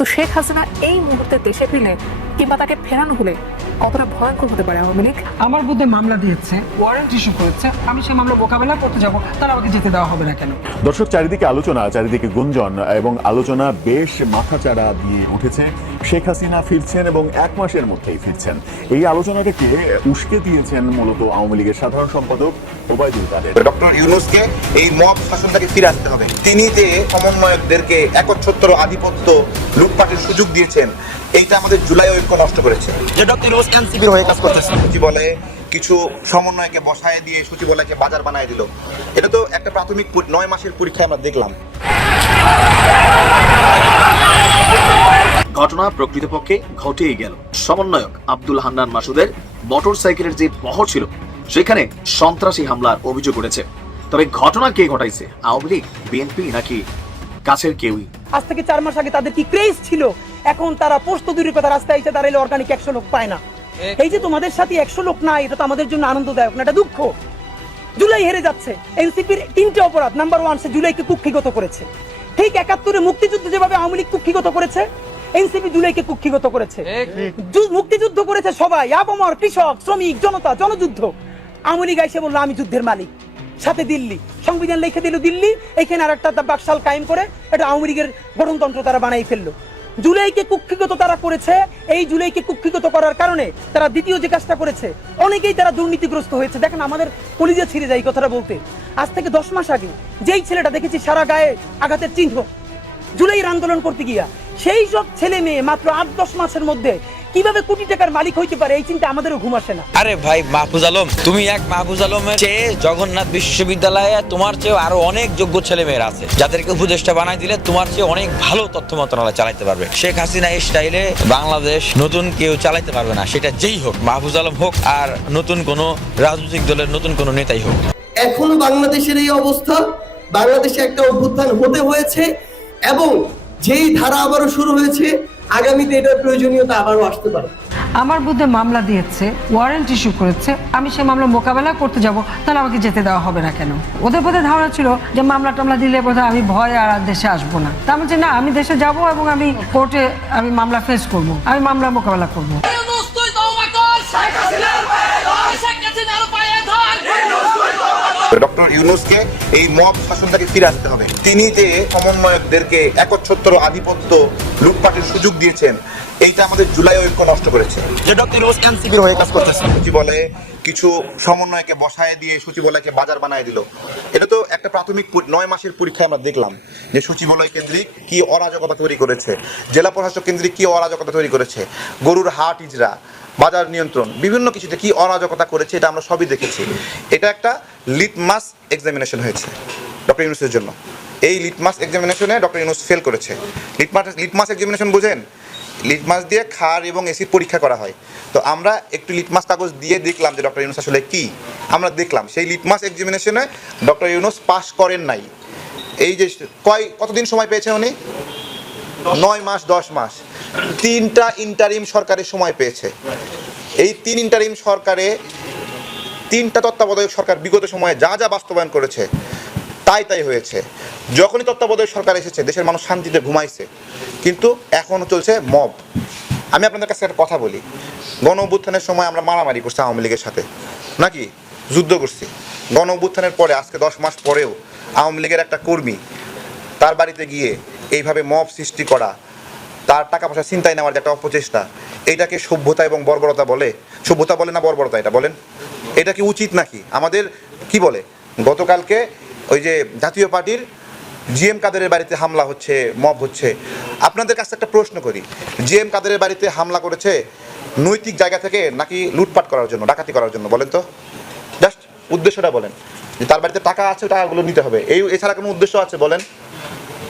তো শেখ হাসিনা এই মুহূর্তে দেশে ফিরলে কিংবা তাকে ফেরানো হলে কতটা ভয়ঙ্কর হতে পারে আওয়ামী লীগ? আমার বিরুদ্ধে মামলা দিয়েছে, ওয়ারেন্ট ইস্যু করেছে, আমি সেই মামলা মোকাবেলা করতে যাব, তাহলে আমাকে যেতে দেওয়া হবে না কেন? দর্শক, চারিদিকে আলোচনা, চারিদিকে গুঞ্জন এবং আলোচনা বেশ মাথাচাড়া দিয়ে উঠেছে। শেখ হাসিনা ফিরছেন এবং 1 মাসের মধ্যেই ফিরছেন। এই আলোচনাটাকে উস্কে দিয়েছেন মূলত আওয়ামী লীগের সাধারণ সম্পাদক ওবায়দুল কাদের। ডক্টর ইউনূসকে এই মব শাসনটাকে ফিরে আসতে হবে। তিনি যে সমন্বয়কদেরকে একচ্ছত্র আধিপত্য লুটপাটের সুযোগ দিয়েছেন, এইটা আমাদের জুলাই ঐক্য নষ্ট করেছে। যে ডক্টর ইউনূস এনসিপির হয়ে কাজ করতেছে, সচিবালয়ে কিছু সমন্বয়কে বসায় দিয়ে সচিবালয়কে বাজার বানায় দিল। এটা তো একটা প্রাথমিক 9 মাসের পরীক্ষায় আমরা দেখলাম। ঘটনা প্রকৃতপক্ষে ঘটেই গেল। সমন্বয়ক আব্দুল হান্নান মাসুদের মোটরসাইকেলের যে বহর ছিল সেখানে সন্ত্রাসী হামলার অভিযোগ উঠেছে। তবে ঘটনা কে ঘটাইছে, আওয়ামী লীগ, বিএনপি নাকি কাছের কেউই? আজ থেকে 4 মাস আগে তাদের কি ক্রেজ ছিল, এখন তারা পোস্ত দূরের কথা রাস্তায় এসে দাঁড়াইলে অর্গানিক 100 লোক পায় না। এই যে তোমাদের সাথে 100 লোক নাই, এটা তো আমাদের জন্য আনন্দদায়ক না, এটা দুঃখ। জুলাই হেরে যাচ্ছে। এনসিপির 3টে অপরাধ। নাম্বার 1, সে জুলাইকে কুক্ষিগত করেছে। ঠিক 71-এ মুক্তিযুদ্ধ যেভাবে আওয়ামী লীগ কুক্ষিগত করেছে, এনসিপি জুলাইকে কুক্ষিগত করেছে। মুক্তিযুদ্ধ করেছে সবাই, আপামর, কৃষক, শ্রমিক, জনতা, জনযুদ্ধ। আওয়ামী লীগ এসে বললো আমি যুদ্ধের মালিক, সাথে দিল্লি সংবিধান লিখে দিল দিল্লি, এখানে আর একটা বাকশাল কায়েম করে এটা আওয়ামী লীগের গঠনতন্ত্র তারা বানাই ফেললো। জুলাইকে কুক্ষিগত তারা করেছে। এই জুলাইকে কুক্ষিগত করার কারণে তারা দ্বিতীয় যে কাজটা করেছে, অনেকেই তারা দুর্নীতিগ্রস্ত হয়েছে। দেখেন, আমাদের কলিজা ছিঁড়ে যায় এই কথাটা বলতে। আজ থেকে 10 মাস আগে যেই ছেলেটা দেখেছি সারা গায়ে আঘাতের চিহ্ন জুলাইয়ের আন্দোলন করতে গিয়া, সেই সব ছেলে মেয়ে মাত্র 8-10 মাসের মধ্যে কিভাবে কোটি টাকার মালিক হইতে পারে, এই চিন্তা আমাদেরও ঘুম আসে না। আরে ভাই মাহফুজ আলম, তুমি এক মাহফুজ আলমের চেয়ে জগন্নাথ বিশ্ববিদ্যালয়ে তোমার চেয়ে আরো অনেক যোগ্য ছেলে মেয়েরা আছে, যাদেরকে উপদেষ্টা বানাই দিলে তোমার চেয়ে অনেক ভালো তথ্য মন্ত্রণালয় চালাতে পারবে। শেখ হাসিনা এই স্টাইলে বাংলাদেশ নতুন কেউ চালাতে পারবে না, সেটা যেই হোক, মাহফুজ আলম হোক আর নতুন কোন রাজনৈতিক দলের নতুন কোন নেতাই হোক। এখনো বাংলাদেশের এই অবস্থা, বাংলাদেশে একটা অভ্যুত্থান হতে হয়েছে এবং যেই ধারা আবারও শুরু হয়েছে, আগামীতে এটার প্রয়োজনীয়তা আবারও আসতে পারে। আমার বিরুদ্ধে মামলা দিয়েছে, ওয়ারেন্ট ইস্যু করেছে, আমি সেই মামলা মোকাবেলা করতে যাব, তাহলে আমাকে যেতে দেওয়া হবে না কেন? ওদের বোধহয় ধারণা ছিল যে মামলা টামলা দিলে বোধহয় আমি ভয় আর দেশে আসবো না। তার মানে না, আমি দেশে যাব এবং আমি কোর্টে আমি মামলা ফেস করব, আমি মামলা মোকাবেলা করব। ডক্টর ইউনূসকে এই মব শাসনটাকে ফিরে আসতে হবে। তিনি যে সমন্বয়কদেরকে একচ্ছত্র আধিপত্য লুটপাটের সুযোগ দিয়েছেন, এইটা আমাদের জুলাই ঐক্য নষ্ট করেছে। যে ডক্টর ইউনূস এনসিপির হয়ে কাজ করতেছে, সচিবালয়ে কিছু সমন্বয়কে বসায় দিয়ে সচিবালয়কে বাজার বানায় দিল। এটা তো একটা প্রাথমিক 9 মাসের পরীক্ষায় আমরা দেখলাম যে সচিবালয় কেন্দ্রিক কি অরাজকতা তৈরি করেছে, জেলা প্রশাসক কেন্দ্রিক কি অরাজকতা তৈরি করেছে, গরুর হাট ইজরা, বাজার নিয়ন্ত্রণ, বিভিন্ন কিছুতে কি অরাজকতা করেছে, এটা আমরা সবই দেখেছি। এটা একটা লিটমাস এক্সামিনেশন হয়েছে ডক্টর ইউনূসের জন্য। এই লিটমাস এক্সামিনেশনে ডক্টর ইউনূস ফেল করেছে। লিটমাস এক্সামিনেশন বোঝেন? লিটমাস দিয়ে খার এবং এসিড পরীক্ষা করা হয়। তো আমরা একটু লিটমাস কাগজ দিয়ে দেখলাম যে ডক্টর ইউনূস আসলে কি, আমরা দেখলাম সেই লিটমাস এক্সামিনেশনে ডক্টর ইউনূস পাস করেন নাই। এই যে কতদিন সময় পেয়েছে উনি? 9 মাস 10 মাস। 3টা ইন্টারিম সরকারের সময় পেয়েছে। এই 3 ইন্টারিম সরকারে 3টা তত্ত্বাবধায়ক সরকার বিগত সময়ে যা যা বাস্তবায়ন করেছে তাই হয়েছে। যখনই তত্ত্বাবধায়ক সরকার এসেছে, দেশের মানুষ শান্তিতে ঘুমাইছে, কিন্তু এখনও চলছে মব। আমি আপনাদের কাছে একটা কথা বলি, গণ অভ্যুত্থানের সময় আমরা মারামারি করছি আওয়ামী লীগের সাথে, নাকি যুদ্ধ করছি। গণ অভ্যুত্থানের পরে আজকে 10 মাস পরেও আওয়ামী লীগের একটা কর্মী তার বাড়িতে গিয়ে এইভাবে মব সৃষ্টি করা, তার টাকা পয়সা ছিনতাই নেওয়ার যে একটা অপচেষ্টা, এইটাকে সভ্যতা এবং বর্বরতা বলে? সভ্যতা বলে না বর্বরতা? এটা বলেন, এটা কি উচিত নাকি? আমাদের কি বলে, গতকালকে ওই যে জাতীয় পার্টির জিএম কাদেরের বাড়িতে হামলা হচ্ছে, মব হচ্ছে। আপনাদের কাছে একটা প্রশ্ন করি, জিএম কাদেরের বাড়িতে হামলা করেছে নৈতিক জায়গা থেকে নাকি লুটপাট করার জন্য, ডাকাতি করার জন্য? বলেন তো, জাস্ট উদ্দেশ্যটা বলেন। যে তার বাড়িতে টাকা আছে, টাকাগুলো নিতে হবে, এছাড়া কোনো উদ্দেশ্য আছে? বলেন,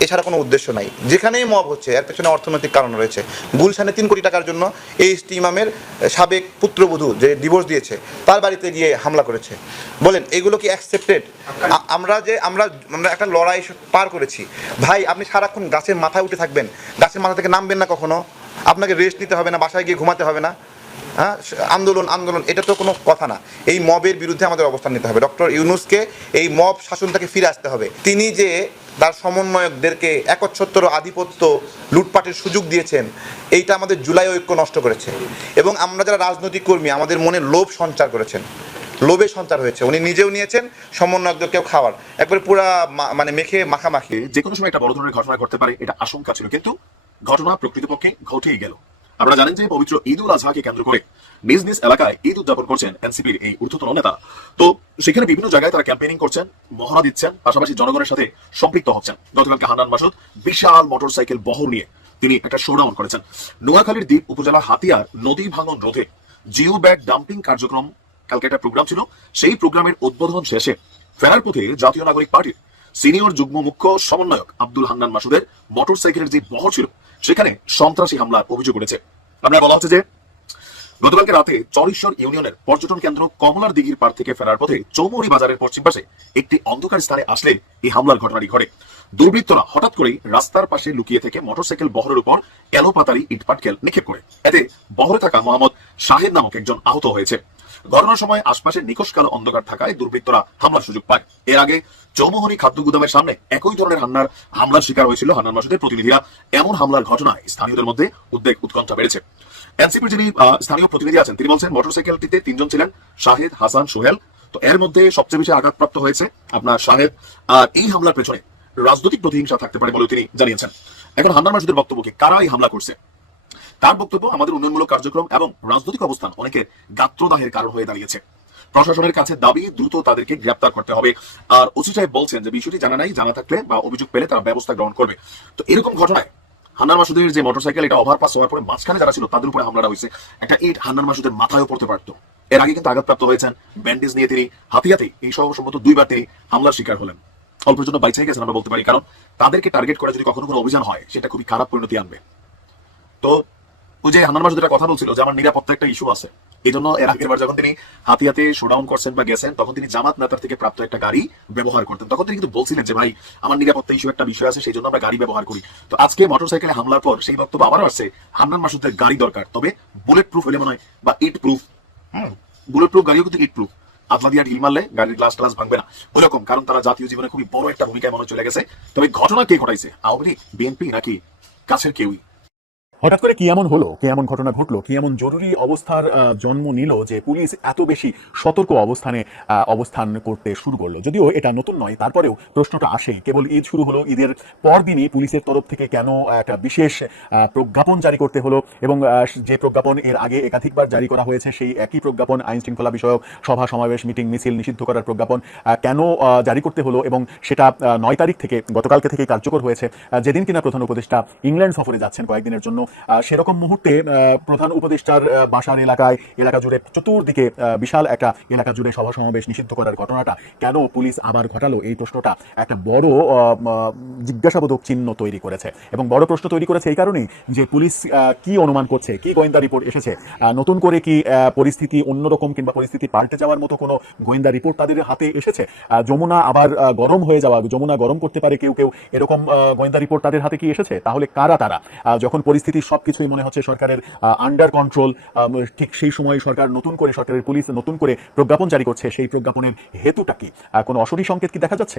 এছাড়া কোনো উদ্দেশ্য নাই। যেখানেই মব হচ্ছে এর পেছনে অর্থনৈতিক কারণ রয়েছে। গুলশানে 3 কোটি টাকার জন্য এইচটি ইমামের সাবেক পুত্রবধূ যে ডিভোর্স দিয়েছে, তার বাড়িতে গিয়ে হামলা করেছে। বলেন, এগুলো কি অ্যাকসেপ্টেড? আমরা একটা লড়াই পার করেছি ভাই। আপনি সারাক্ষণ গাছের মাথায় উঠে থাকবেন, গাছের মাথা থেকে নামবেন না কখনো? আপনাকে রেস্ট নিতে হবে না? বাসায় গিয়ে ঘুমাতে হবে না? হ্যাঁ, আন্দোলন এটা তো কোনো কথা না। এই মবের বিরুদ্ধে আমাদের অবস্থান নিতে হবে। ডক্টর ইউনূসকে এই মব শাসনটাকে ফিরে আসতে হবে। তিনি যে তার সমন্বয়কদেরকে একচ্ছত্র আধিপত্য লুটপাটের সুযোগ দিয়েছেন, এইটা আমাদের জুলাই ঐক্য নষ্ট করেছে। এবং আমরা যারা রাজনৈতিক কর্মী আমাদের মনে লোভ সঞ্চার করেছেন, লোভে সঞ্চার হয়েছে। উনি নিজেও নিয়েছেন, সমন্বয়কদেরকেও খাওয়ার একবারে পুরা মানে মেখে মাখামাখি। যে কোনো সময় একটা বড় ধরনের ঘটনা ঘটতে পারে এটা আশঙ্কা ছিল, কিন্তু ঘটনা প্রকৃতপক্ষে ঘটেই গেল। আপনারা জানেন যে পবিত্র ঈদ উল আজহাকে কেন্দ্র করে নিজ নিজ এলাকায় ঈদ উদযাপন করছেন এনসিপির এই ঊর্ধ্বতন নেতা। তো সেখানে বিভিন্ন জায়গায় তারা ক্যাম্পেইনিং করছেন, মহড়া দিচ্ছেন, পাশাপাশি জনগণের সাথে সম্পৃক্ত হচ্ছেন। গতকালকে হান্নান মাসুদ বিশাল মোটরসাইকেল বহর নিয়ে তিনি একটা শোডাউন করেছেন। নোয়াখালীর দ্বীপ উপজেলা হাতিয়ার নদী ভাঙন রোধে জিও ব্যাগ ডাম্পিং কার্যক্রম, কালকে একটা প্রোগ্রাম ছিল, সেই প্রোগ্রামের উদ্বোধন শেষে ফেরার পথে জাতীয় নাগরিক পার্টির সিনিয়র যুগ্ম মুখ্য সমন্বয়ক আব্দুল হান্নান মাসুদের মোটরসাইকেলের যে বহর ছিল সেখানে সন্ত্রাসী হামলার অভিযোগ উঠেছে। আপনার বলা হচ্ছে যে গতকালকে রাতে চরেশ্বর ইউনিয়নের পর্যটন কেন্দ্র কমলার দিঘির পার থেকে ফেরার পথে চৌমুহনী বাজারের পশ্চিম পাশে একটি অন্ধকার স্থানে আসলে এই হামলার ঘটনাটি ঘটে। দুর্বৃত্তরা হঠাৎ করেই রাস্তার পাশে লুকিয়ে থেকে মোটরসাইকেল বহরের উপর এলোপাতারি ইটপাটকেল নিক্ষেপ করে, এতে বহরে থাকা মোহাম্মদ শাহেদ নামক একজন আহত হয়েছে। ঘটনার সময় আশপাশে নিকশ কালো অন্ধকার থাকায় দুর্বৃত্তরা হামলার সুযোগ পায়। এর আগে চৌমুহনী খাদ্য গুদামের সামনে একই ধরনের হামলার শিকার হয়েছিল হান্নান মাসুদের প্রতিনিধিরা। এমন হামলার ঘটনায় স্থানীয়দের মধ্যে উদ্বেগ উৎকণ্ঠা বেড়েছে। এনসিপির যিনি স্থানীয় প্রতিনিধি আছেন তিনি বলছেন মোটরসাইকেলটিতে 3 জন ছিলেন, শাহেদ, হাসান, সোহেল। তো এর মধ্যে সবচেয়ে বেশি আঘাতপ্রাপ্ত হয়েছে আপনার শাহেদ। আর এই হামলার পেছনে রাজনৈতিক প্রতিহিংসা থাকতে পারে বলেও তিনি জানিয়েছেন। এখন হান্নান মাসুদের বক্তব্যকে কারা এই হামলা করছে, তার বক্তব্য আমাদের উন্নয়নমূলক কার্যক্রম এবং রাজনৈতিক অবস্থান অনেকের গাত্রদাহের কারণ হয়ে দাঁড়িয়েছে। প্রশাসনের কাছে দাবি দ্রুত তাদেরকে গ্রেপ্তার করতে হবে। আর ওসি সাহেব বলছেন যে বিষয়টি জানা নাই, জানা থাকলে বা অভিযোগ পেলে তারা ব্যবস্থা গ্রহণ করবে। তো এরকম ঘটনায় হান্নান মাসুদের যে মোটরসাইকেল এটা ওভারপাস হওয়ার পরে মাঝখানে যারা ছিল তাদের উপরে হামলাটা হয়েছে। একটা ইট হান্নান মাসুদের মাথায়ও পড়তে পারতো। এর আগে কিন্তু আঘাতপ্রাপ্ত হয়েছেন, ব্যান্ডেজ নিয়ে তিনি হাতিয়াতেই এই সহ সম্ভবত 2বার তিনি হামলার শিকার হলেন। অল্পের জন্য বাইচাই গেছেন আমরা বলতে পারি, কারণ তাদেরকে টার্গেট করে যদি কখনো কোনো অভিযান হয় সেটা খুবই খারাপ পরিণতি আনবে। তো ওই যে হান্নান মাসুদ কথা বলছিল যে আমার নিরাপত্তা একটা ইস্যু আছে, এই জন্য এর আগের বার যখন তিনি হাতিয়াতে শোডাউন করছেন বা গেছেন তখন তিনি জামাত নেতার থেকে প্রাপ্ত একটা গাড়ি ব্যবহার করতেন। তখন তিনি কিন্তু বলছিলেন যে ভাই আমার নিরাপত্তা ইস্যু একটা বিষয় আছে, সেই জন্য আমরা গাড়ি ব্যবহার করি। তো আজকে মোটরসাইকেলে হামলার পর সেই বক্তব্য আবারও আসছে, হান্নান মাসুদের গাড়ি দরকার, তবে বুলেট প্রুফ হলে মনে হয়, বা ইট প্রুফ। বুলেট প্রুফ গাড়িও কিন্তু ইট প্রুফ, আতলা দিয়া ঢিল মারলে গাড়ির গ্লাস টাস ভাঙবে না ওইরকম, কারণ তারা জাতীয় জীবনে খুবই বড় একটা ভূমিকায় মনে চলে গেছে। তবে ঘটনা কে ঘটাইছে, আওয়ামী লীগ, বিএনপি নাকি কাছের কেউই? হঠাৎ করে কি এমন হলো, কি এমন ঘটনা ঘটলো, কি এমন জরুরি অবস্থার জন্ম নিল যে পুলিশ এত বেশি সতর্ক অবস্থান করতে শুরু করলো? যদিও এটা নতুন নয়, তারপরেও প্রশ্নটা আসে। কেবল ঈদ শুরু হলো, ঈদের পরদিনই পুলিশের তরফ থেকে কেন একটা বিশেষ প্রজ্ঞাপন জারি করতে হলো, এবং যে প্রজ্ঞাপন এর আগে একাধিকবার জারি করা হয়েছে সেই একই প্রজ্ঞাপন, আইন শৃঙ্খলা বিষয়ক সভা সমাবেশ মিটিং মিছিল নিষিদ্ধ করার প্রজ্ঞাপন কেন জারি করতে হলো, এবং সেটা 9 তারিখ থেকে গতকালকে থেকে কার্যকর হয়েছে, যেদিন কিনা প্রধান উপদেষ্টা ইংল্যান্ড সফরে যাচ্ছেন কয়েকদিনের জন্য। সেরকম মুহূর্তে প্রধান উপদেষ্টার বাসার এলাকা জুড়ে চতুর্দিকে বিশাল একটা এলাকা জুড়ে সভা সমাবেশ নিষিদ্ধ করার ঘটনাটা কেন পুলিশ আবার ঘটালো, এই প্রশ্নটা একটা বড় জিজ্ঞাসাবোধক চিহ্ন তৈরি করেছে। এবং বড় প্রশ্ন তৈরি করেছে এই কারণেই যে পুলিশ কি অনুমান করছে, কি গোয়েন্দা রিপোর্ট এসেছে, নতুন করে কি পরিস্থিতি অন্যরকম কিংবা পরিস্থিতি পাল্টে যাওয়ার মতো কোনো গোয়েন্দা রিপোর্ট তাদের হাতে এসেছে? যমুনা আবার গরম হয়ে যাওয়া, যমুনা গরম করতে পারে কেউ এরকম গোয়েন্দা রিপোর্ট তাদের হাতে কি এসেছে? তাহলে কারা তারা? যখন পরিস্থিতি সবকিছুই মনে হচ্ছে সরকারের আন্ডার কন্ট্রোল, ঠিক সেই সময় সরকারের পুলিশ নতুন করে প্রজ্ঞাপন জারি করছে, সেই প্রজ্ঞাপনের হেতুটা কি? কোনো অশনি সংকেত কি দেখা যাচ্ছে?